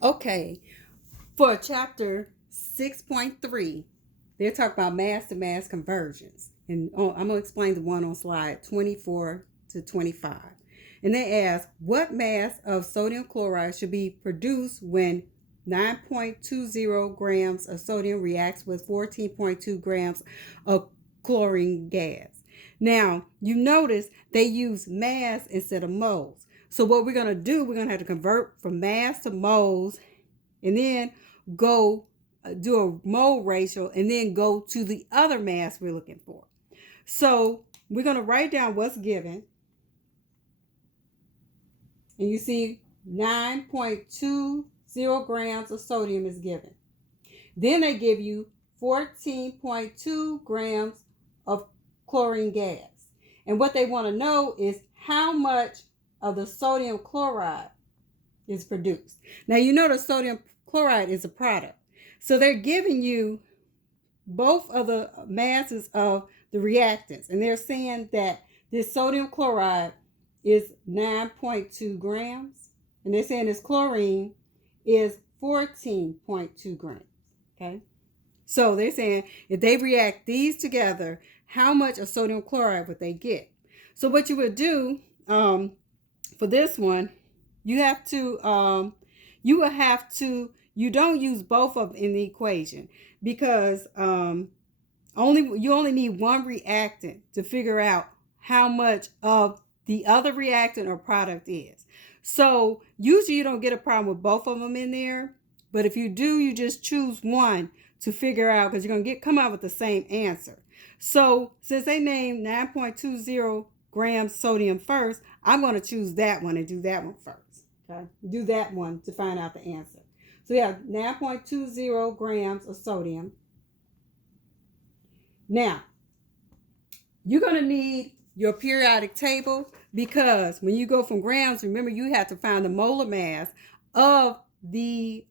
Okay, for chapter 6.3, they're talking about mass to mass conversions. And I'm going to explain the one on slide 24 to 25. And they ask, what mass of sodium chloride should be produced when 9.20 grams of sodium reacts with 14.2 grams of chlorine gas? Now, you notice they use mass instead of moles. So what we're going to do, we're going to have to convert from mass to moles and then go do a mole ratio and then go to the other mass we're looking for. So we're going to write down what's given. And you see 9.20 grams of sodium is given. Then they give you 14.2 grams of chlorine gas. And what they want to know is how much of the sodium chloride is produced. Now, you know the sodium chloride is a product. So they're giving you both of the masses of the reactants. And they're saying that this sodium chloride is 9.2 grams. And they're saying this chlorine is 14.2 grams. Okay. So they're saying if they react these together, how much of sodium chloride would they get? So what you would do for this one, you have to, you don't use both of them in the equation because you only need one reactant to figure out how much of the other reactant or product is. So usually you don't get a problem with both of them in there, but if you do, you just choose one to figure out because you're going to come out with the same answer. So since they named 9.20 grams sodium first, I'm going to choose that one and do that one first. Okay, do that one to find out the answer. So we have 9.20 grams of sodium. Now, you're going to need your periodic table because when you go from grams, remember you have to find the molar mass of the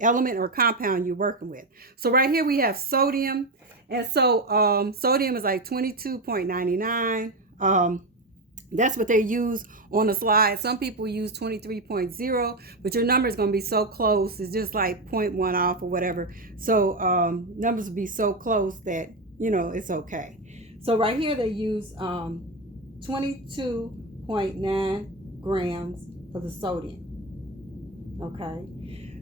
element or compound you're working with. So right here we have sodium. And so sodium is like 22.99. That's what they use on the slide. Some people use 23.0, but your number is going to be so close. It's just like 0.1 off or whatever. So numbers will be so close that, it's okay. So right here they use 22.9 grams of the sodium. Okay.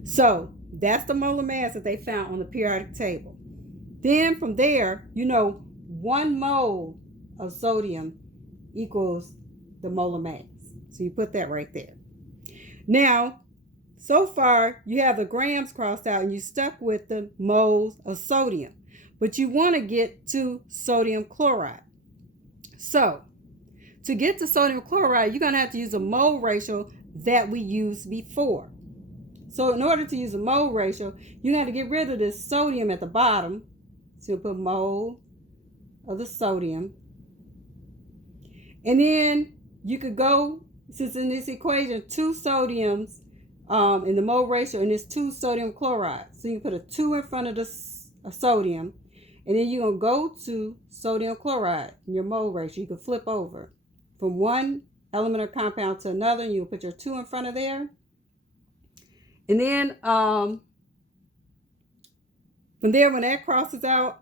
So that's the molar mass that they found on the periodic table. Then from there, 1 mole of sodium equals the molar mass. So you put that right there. Now, so far you have the grams crossed out and you stuck with the moles of sodium, but you want to get to sodium chloride. So to get to sodium chloride, you're going to have to use a mole ratio that we used before. So in order to use a mole ratio, you have to get rid of this sodium at the bottom. So you put mole of the sodium. And then you could go, since in this equation, 2 sodiums in the mole ratio, and it's 2 sodium chloride. So you put a 2 in front of the sodium, and then you're going to go to sodium chloride in your mole ratio. You can flip over from one element or compound to another, and you'll put your 2 in front of there. And then from there, when that crosses out,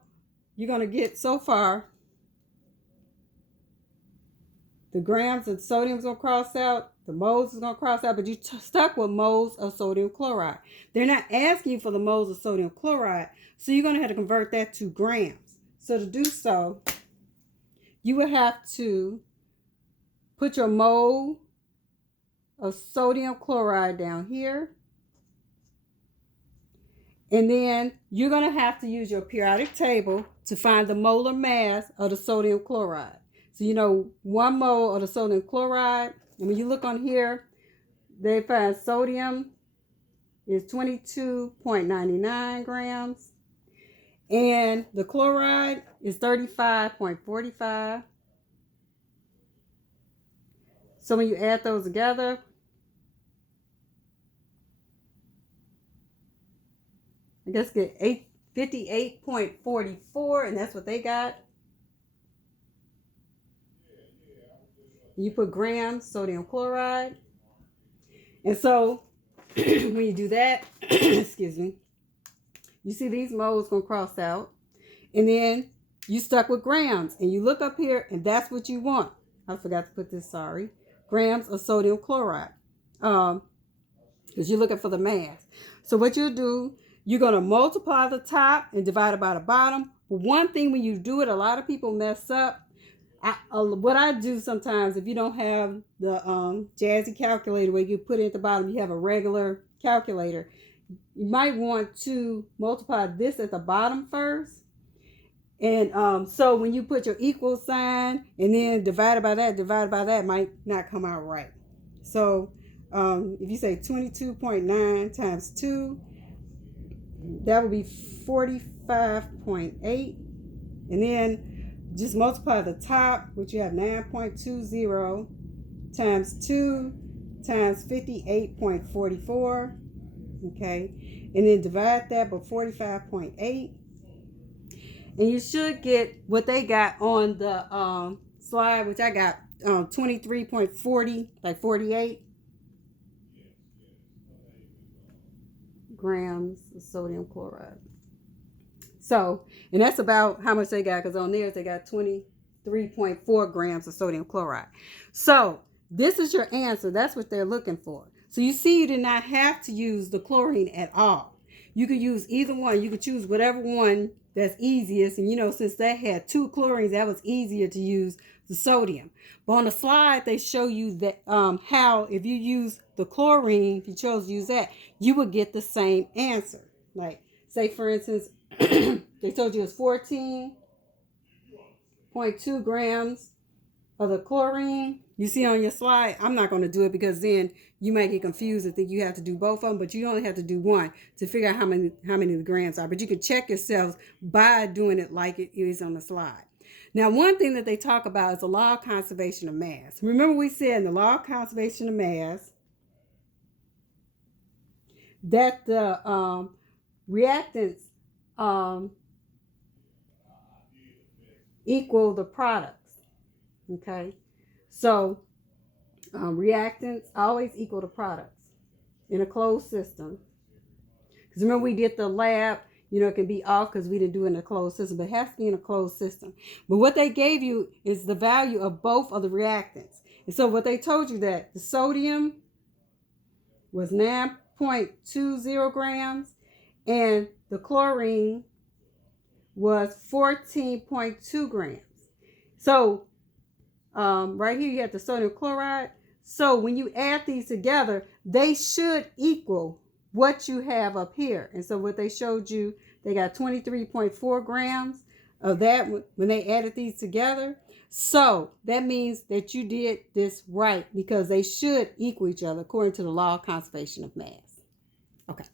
you're going to get so far the grams of sodium is going to cross out, the moles is going to cross out, but you stuck with moles of sodium chloride. They're not asking you for the moles of sodium chloride, so you're going to have to convert that to grams. So to do so, you would have to put your mole of sodium chloride down here. And then you're going to have to use your periodic table to find the molar mass of the sodium chloride. So 1 mole of the sodium chloride, and when you look on here, they find sodium is 22.99 grams, and the chloride is 35.45. So when you add those together, I guess get 58.44, and that's what they got. You put grams sodium chloride. And so when you do that, excuse me, you see these moles going to cross out. And then you stuck with grams. And you look up here, and that's what you want. I forgot to put this, sorry. Grams of sodium chloride. Because you're looking for the mass. So what you do, you're going to multiply the top and divide it by the bottom. But one thing when you do it, a lot of people mess up. What I do sometimes, if you don't have the Jazzy calculator where you put it at the bottom, you have a regular calculator. You might want to multiply this at the bottom first. And so when you put your equal sign and then divided by that might not come out right. So if you say 22.9 times 2, that would be 45.8. And then just multiply the top, which you have 9.20 times 2 times 58.44. Okay. And then divide that by 45.8. And you should get what they got on the slide, which I got 23.40, like 48 grams of sodium chloride. So, and that's about how much they got, because on theirs they got 23.4 grams of sodium chloride. So, this is your answer. That's what they're looking for. So, you see, you did not have to use the chlorine at all. You could use either one. You could choose whatever one that's easiest. And, since they had 2 chlorines, that was easier to use the sodium. But on the slide, they show you that how if you use the chlorine, if you chose to use that, you would get the same answer. Like, say, for instance, they told you it's 14.2 grams of the chlorine. You see on your slide, I'm not going to do it because then you might get confused and think you have to do both of them, but you only have to do one to figure out how many the grams are. But you can check yourselves by doing it like it is on the slide. Now, one thing that they talk about is the law of conservation of mass. Remember we said in the law of conservation of mass that the reactants equal the products. Okay, so reactants always equal the products in a closed system. Because remember we did the lab, it can be off because we didn't do it in a closed system, but it has to be in a closed system. But what they gave you is the value of both of the reactants. And so what they told you that the sodium was 9.20 grams and the chlorine was 14.2 grams. So right here you have the sodium chloride. So when you add these together, they should equal what you have up here. And so what they showed you, they got 23.4 grams of that when they added these together. So that means that you did this right because they should equal each other according to the law of conservation of mass. Okay.